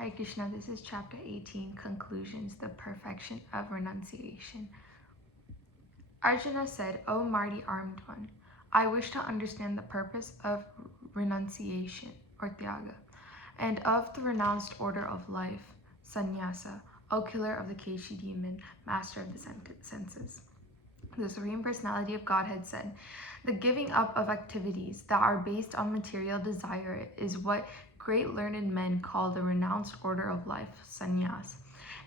Hare Krishna, this is chapter 18, Conclusions, the Perfection of Renunciation. Arjuna said, O mighty armed one, I wish to understand the purpose of renunciation, or tyaga, and of the renounced order of life, sannyasa, O killer of the Keshi demon, master of the senses. The Supreme Personality of Godhead said, the giving up of activities that are based on material desire is what great learned men call the renounced order of life, sannyas,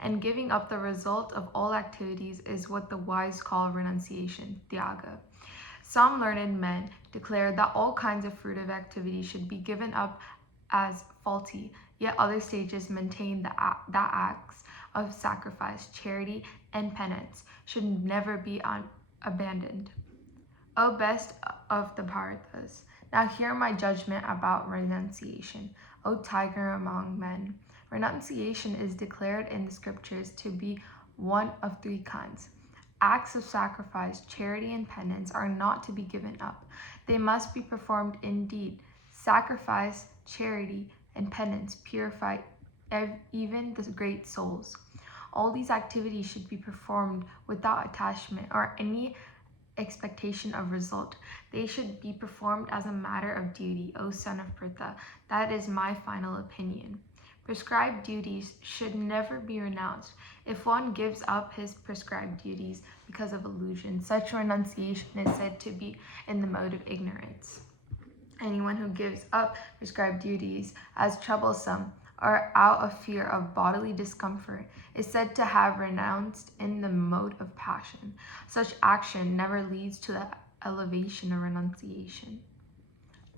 and giving up the result of all activities is what the wise call renunciation, tyaga. Some learned men declare that all kinds of fruitive activity should be given up as faulty, yet other sages maintain that acts of sacrifice, charity, and penance should never be abandoned. O best of the Bharatas, now hear my judgment about renunciation, O tiger among men. Renunciation is declared in the scriptures to be one of three kinds. Acts of sacrifice, charity, and penance are not to be given up. They must be performed indeed. Sacrifice, charity, and penance purify even the great souls. All these activities should be performed without attachment or any expectation of result. They should be performed as a matter of duty, O son of Pritha. That is my final opinion. Prescribed duties should never be renounced. If one gives up his prescribed duties because of illusion, such renunciation is said to be in the mode of ignorance. Anyone who gives up prescribed duties as troublesome or out of fear of bodily discomfort is said to have renounced in the mode of passion. Such action never leads to the elevation of renunciation.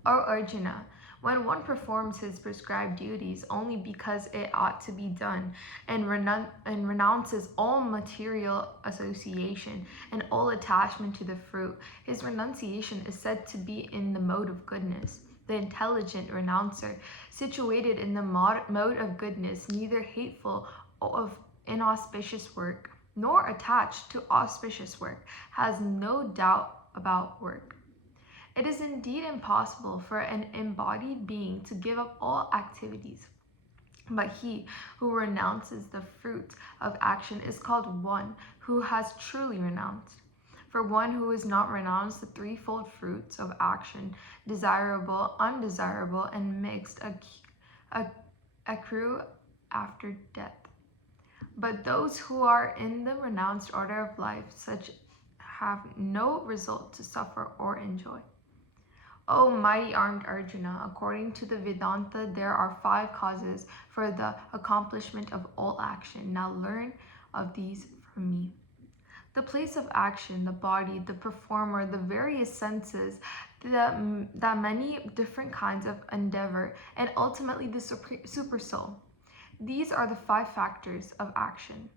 O Arjuna, when one performs his prescribed duties only because it ought to be done and renounces all material association and all attachment to the fruit, his renunciation is said to be in the mode of goodness. The intelligent renouncer, situated in the mode of goodness, neither hateful of inauspicious work nor attached to auspicious work, has no doubt about work. It is indeed impossible for an embodied being to give up all activities, but he who renounces the fruits of action is called one who has truly renounced. For one who has not renounced the threefold fruits of action, desirable, undesirable, and mixed, accrue after death. But those who are in the renounced order of life, such have no result to suffer or enjoy. O mighty armed Arjuna, according to the Vedanta, there are 5 causes for the accomplishment of all action. Now learn of these from me. The place of action, the body, the performer, the various senses, the many different kinds of endeavor, and ultimately the super soul. These are the 5 factors of action.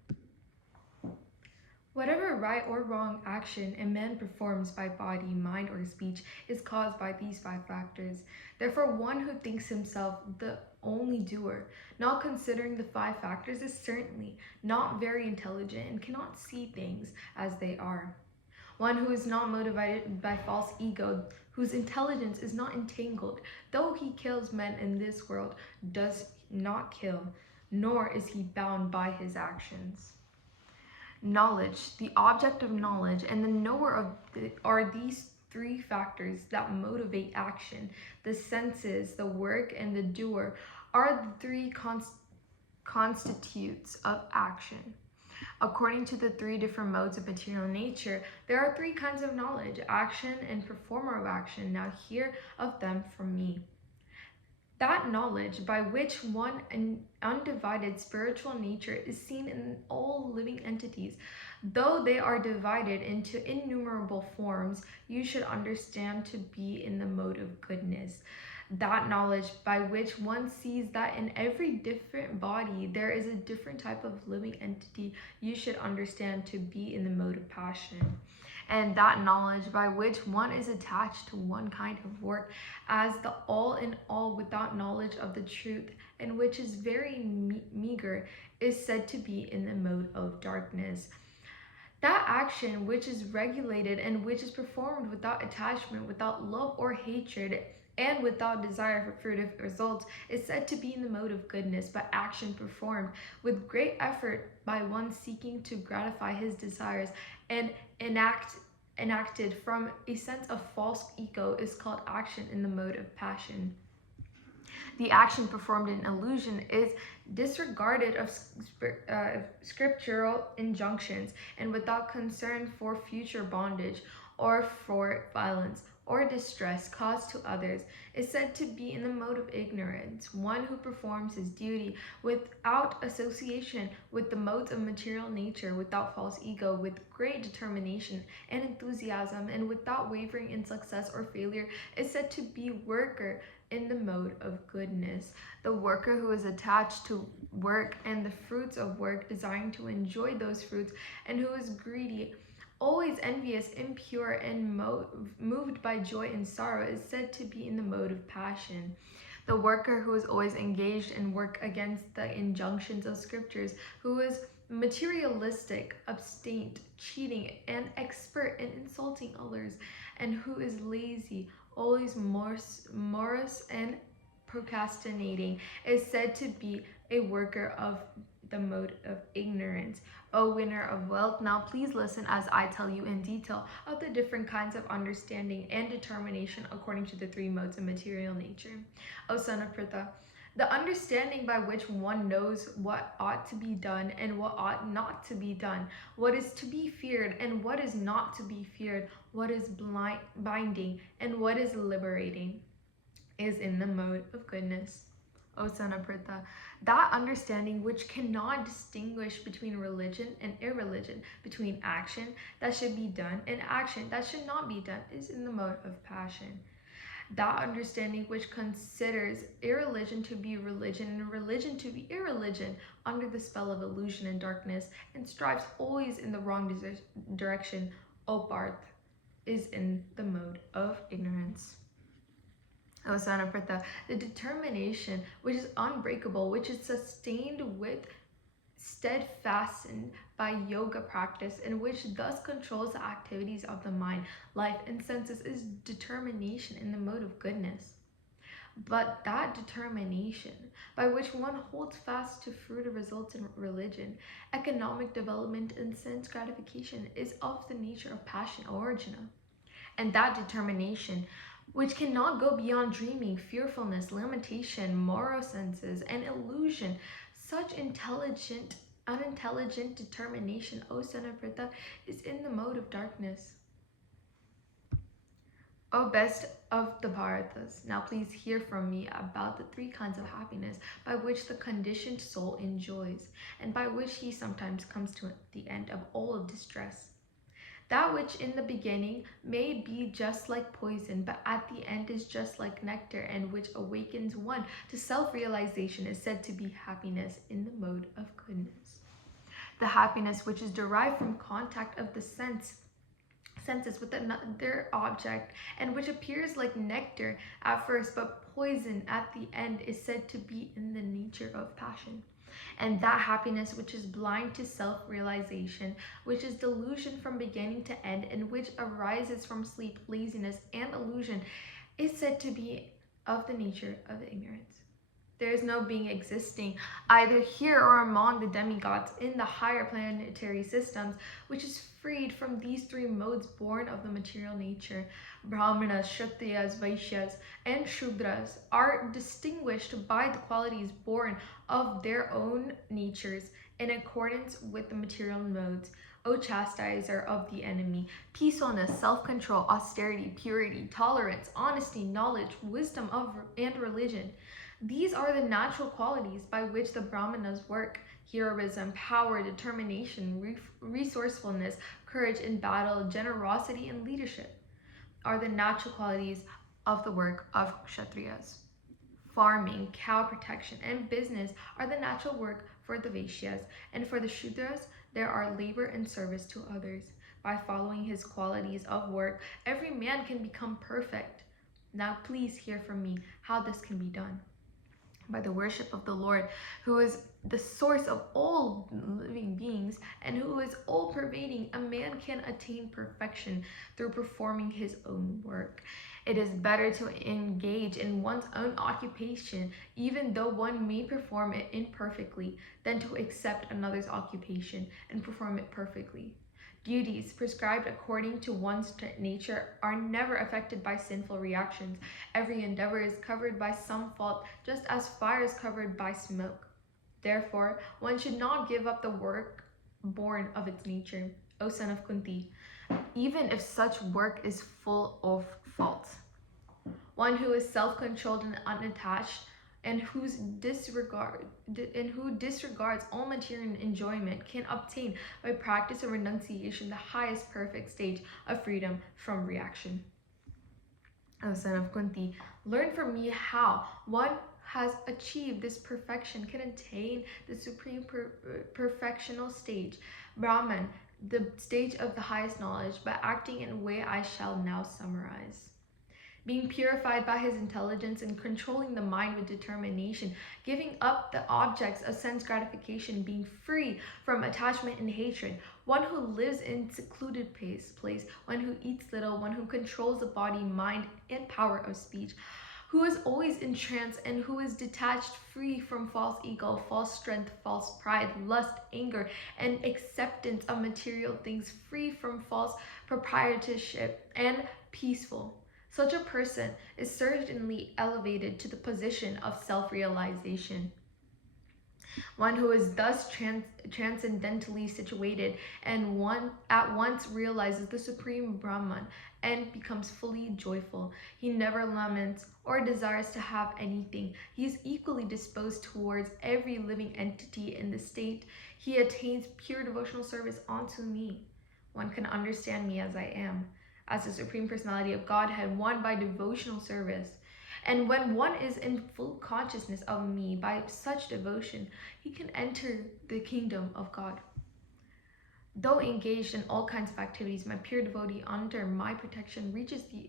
Whatever right or wrong action a man performs by body, mind, or speech is caused by these 5 factors. Therefore, one who thinks himself the only doer, not considering the 5 factors, is certainly not very intelligent and cannot see things as they are. One who is not motivated by false ego, whose intelligence is not entangled, though he kills men in this world, does not kill, nor is he bound by his actions. Knowledge, the object of knowledge, and the knower are these 3 factors that motivate action. The senses, the work, and the doer are the 3 constitutes of action. According to the 3 different modes of material nature, there are 3 kinds of knowledge, action, and performer of action. Now hear of them from me. That knowledge by which one undivided spiritual nature is seen in all living entities, though they are divided into innumerable forms, you should understand to be in the mode of goodness. That knowledge by which one sees that in every different body there is a different type of living entity, you should understand to be in the mode of passion. And that knowledge by which one is attached to one kind of work as the all in all without knowledge of the truth, and which is very meager, is said to be in the mode of darkness. That action which is regulated and which is performed without attachment, without love or hatred, and without desire for fruitive results, is said to be in the mode of goodness, but action performed with great effort by one seeking to gratify his desires and enacted from a sense of false ego is called action in the mode of passion. The action performed in illusion is disregarded of scriptural injunctions and without concern for future bondage or for violence or distress caused to others is said to be in the mode of ignorance. One who performs his duty without association with the modes of material nature, without false ego, with great determination and enthusiasm, and without wavering in success or failure, is said to be worker in the mode of goodness. The worker who is attached to work and the fruits of work, desiring to enjoy those fruits, and who is greedy, always envious, impure, and moved by joy and sorrow, is said to be in the mode of passion. The worker who is always engaged in work against the injunctions of scriptures, who is materialistic, abstain, cheating, and expert in insulting others, and who is lazy, always morose and procrastinating, is said to be a worker of the mode of ignorance. O winner of wealth, now please listen as I tell you in detail of the different kinds of understanding and determination according to the three modes of material nature. O son of Pritha, the understanding by which one knows what ought to be done and what ought not to be done, what is to be feared and what is not to be feared, what is binding and what is liberating, is in the mode of goodness. O son of Pritha, that understanding which cannot distinguish between religion and irreligion, between action that should be done and action that should not be done, is in the mode of passion. That understanding which considers irreligion to be religion and religion to be irreligion under the spell of illusion and darkness, and strives always in the wrong direction, O Parth, is in the mode of ignorance. O son of Pritha, the determination which is unbreakable, which is sustained with steadfastness by yoga practice, and which thus controls the activities of the mind, life, and senses, is determination in the mode of goodness. But that determination by which one holds fast to fruitive results in religion, economic development, and sense gratification is of the nature of passion or Arjuna. And that determination which cannot go beyond dreaming, fearfulness, lamentation, moral senses, and illusion, such unintelligent determination, O son of Pritha, is in the mode of darkness. O best of the Bharatas, now please hear from me about the three kinds of happiness by which the conditioned soul enjoys, and by which he sometimes comes to the end of all of distress. That which in the beginning may be just like poison, but at the end is just like nectar, and which awakens one to self-realization, is said to be happiness in the mode of goodness. The happiness which is derived from contact of the senses with another object, and which appears like nectar at first, but poison at the end, is said to be in the nature of passion. And that happiness which is blind to self-realization, which is delusion from beginning to end, and which arises from sleep, laziness, and illusion, is said to be of the nature of ignorance. There is no being existing either here or among the demigods in the higher planetary systems which is freed from these three modes born of the material nature. Brahmanas, Kshatriyas, Vaishyas, and Shudras are distinguished by the qualities born of their own natures in accordance with the material modes. O chastiser of the enemy, peacefulness, self-control, austerity, purity, tolerance, honesty, knowledge, wisdom and religion. These are the natural qualities by which the Brahmanas work. Heroism, power, determination, resourcefulness, courage in battle, generosity, and leadership are the natural qualities of the work of Kshatriyas. Farming, cow protection, and business are the natural work for the Vaishyas, and for the Shudras there are labor and service to others. By following his qualities of work, every man can become perfect. Now please hear from me how this can be done. by the worship of the Lord, who is the source of all living beings and who is all pervading, a man can attain perfection through performing his own work. It is better to engage in one's own occupation, even though one may perform it imperfectly, than to accept another's occupation and perform it perfectly. Duties prescribed according to one's nature are never affected by sinful reactions. Every endeavor is covered by some fault, just as fire is covered by smoke. Therefore, one should not give up the work born of its nature, O son of Kunti, even if such work is full of faults. One who is self-controlled and unattached, and who disregards all material enjoyment, can obtain by practice of renunciation the highest perfect stage of freedom from reaction. O son of Kunti, learn from me how one has achieved this perfection can attain the supreme perfectional stage, Brahman, the stage of the highest knowledge, by acting in a way I shall now summarize. Being purified by his intelligence and controlling the mind with determination, giving up the objects of sense gratification, being free from attachment and hatred, one who lives in secluded place, one who eats little, one who controls the body, mind, and power of speech, who is always in trance and who is detached, free from false ego, false strength, false pride, lust, anger, and acceptance of material things, free from false proprietorship, and peaceful. Such a person is certainly elevated to the position of self-realization. One who is thus transcendentally situated and one at once realizes the supreme Brahman and becomes fully joyful. He never laments or desires to have anything. He is equally disposed towards every living entity in the state. He attains pure devotional service unto me. One can understand me as I am, as the Supreme Personality of Godhead, one by devotional service. And when one is in full consciousness of me by such devotion, he can enter the kingdom of God. Though engaged in all kinds of activities, my pure devotee under my protection reaches the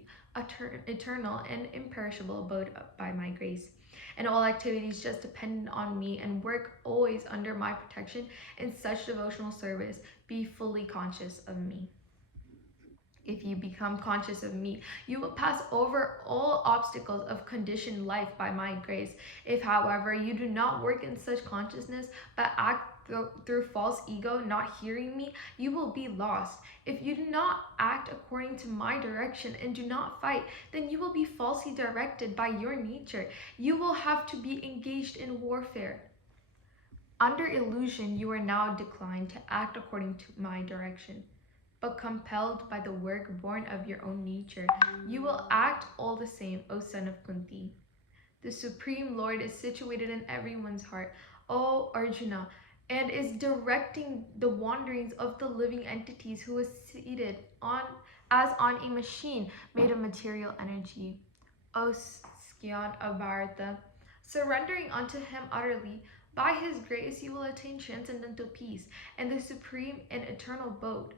eternal and imperishable abode by my grace. And all activities just dependent on me and work always under my protection in such devotional service, be fully conscious of me. If you become conscious of me, you will pass over all obstacles of conditioned life by my grace. If, however, you do not work in such consciousness, but act through false ego, not hearing me, you will be lost. If you do not act according to my direction and do not fight, then you will be falsely directed by your nature. You will have to be engaged in warfare. Under illusion, you are now declined to act according to my direction, but compelled by the work born of your own nature, you will act all the same, O son of Kunti. The Supreme Lord is situated in everyone's heart, O Arjuna, and is directing the wanderings of the living entities, who is seated as on a machine made of material energy. O Scion of Bharata, surrendering unto him utterly, by his grace you will attain transcendental peace and the supreme and eternal abode.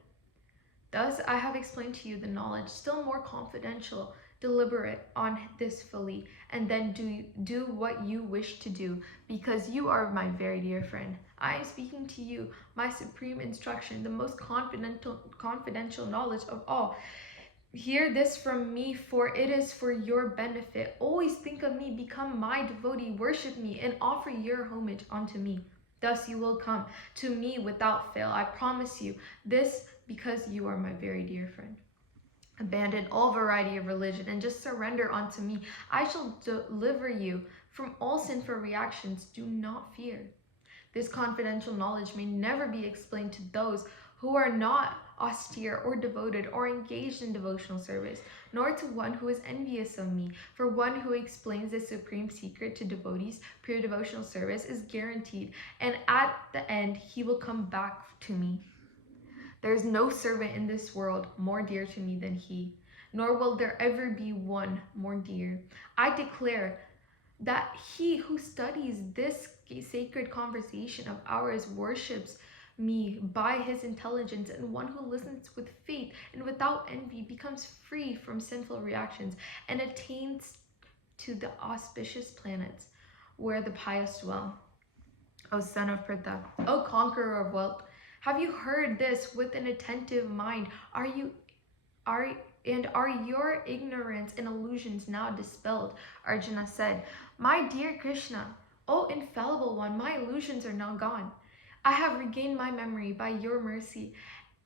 Thus I have explained to you the knowledge, still more confidential. Deliberate on this fully, and then do what you wish to do, because you are my very dear friend. I am speaking to you, my supreme instruction, the most confidential knowledge of all. Hear this from me, for it is for your benefit. Always think of me, become my devotee, worship me, and offer your homage unto me. Thus you will come to me without fail. I promise you this, because you are my very dear friend. Abandon all variety of religion and just surrender unto me. I shall deliver you from all sinful reactions. Do not fear. This confidential knowledge may never be explained to those who are not austere or devoted or engaged in devotional service, nor to one who is envious of me. For one who explains this supreme secret to devotees, pure devotional service is guaranteed, and at the end he will come back to me. There is no servant in this world more dear to me than he, nor will there ever be one more dear. I declare that he who studies this sacred conversation of ours worships me by his intelligence, and one who listens with faith and without envy becomes free from sinful reactions and attains to the auspicious planets. where the pious dwell. O son of Pritha, O conqueror of wealth, have you heard this with an attentive mind? Are your ignorance and illusions now dispelled? Arjuna said, My dear Krishna, O infallible one, my illusions are now gone. I have regained my memory by your mercy.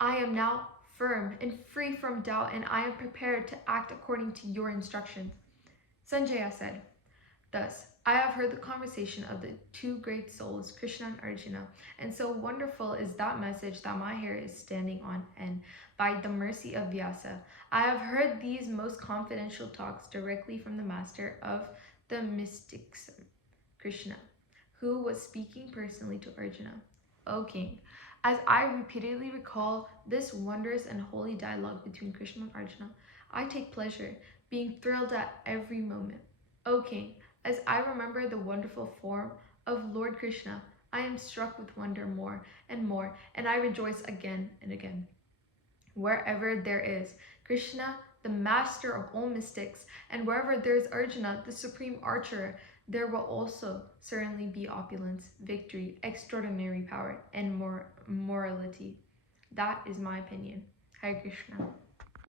I am now firm and free from doubt, and I am prepared to act according to your instructions. Sanjaya said, Thus, I have heard the conversation of the two great souls, Krishna and Arjuna, and so wonderful is that message that my hair is standing on end. By the mercy of Vyasa, I have heard these most confidential talks directly from the master of the mystics, Krishna, who was speaking personally to Arjuna. O king, as I repeatedly recall this wondrous and holy dialogue between Krishna and Arjuna, I take pleasure, being thrilled at every moment. O king, as I remember the wonderful form of Lord Krishna, I am struck with wonder more, and I rejoice again and again. Wherever there is Krishna, the master of all mystics, and wherever there is Arjuna, the supreme archer, there will also certainly be opulence, victory, extraordinary power, and morality. That is my opinion. Hare Krishna.